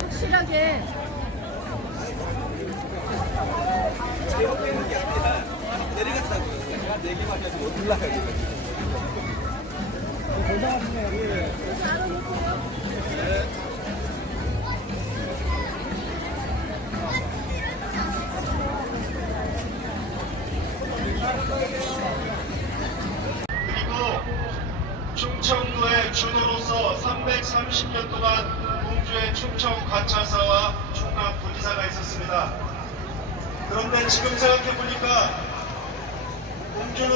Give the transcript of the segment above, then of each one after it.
확실하게 내리겠다고 제가 얘기만 해도 못 올라가요. 그리고 충청도의 주도로서 330년 동안 공주의 충청 관찰사와 충남 도지사가 있었습니다. 그런데 지금 생각해 보니까 공주는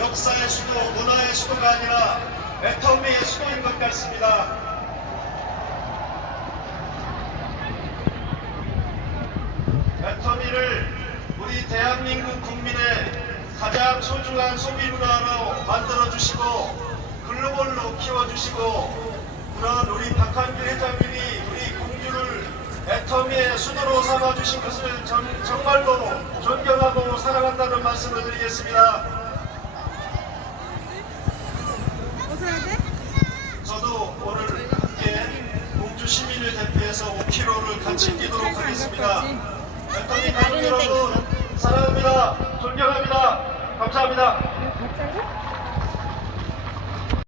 역사의 수도, 문화의 수도가 아니라 애터미의 수도인 것 같습니다. 애터미를 우리 대한민국 국민의 가장 소중한 소비 문화로 만들어주시고 글로벌로 키워주시고 그런 우리 박한길 회장님이 우리 공주를 애터미의 수도로 삼아주신 것을 정, 정말로 존경하고 사랑한다는 말씀을 드리겠습니다. 저도 오늘 함께 공주 시민을 대표해서 5km를 같이 뛰도록 하겠습니다. 애터미 가족 여러분 사랑합니다. 존경합니다. 감사합니다.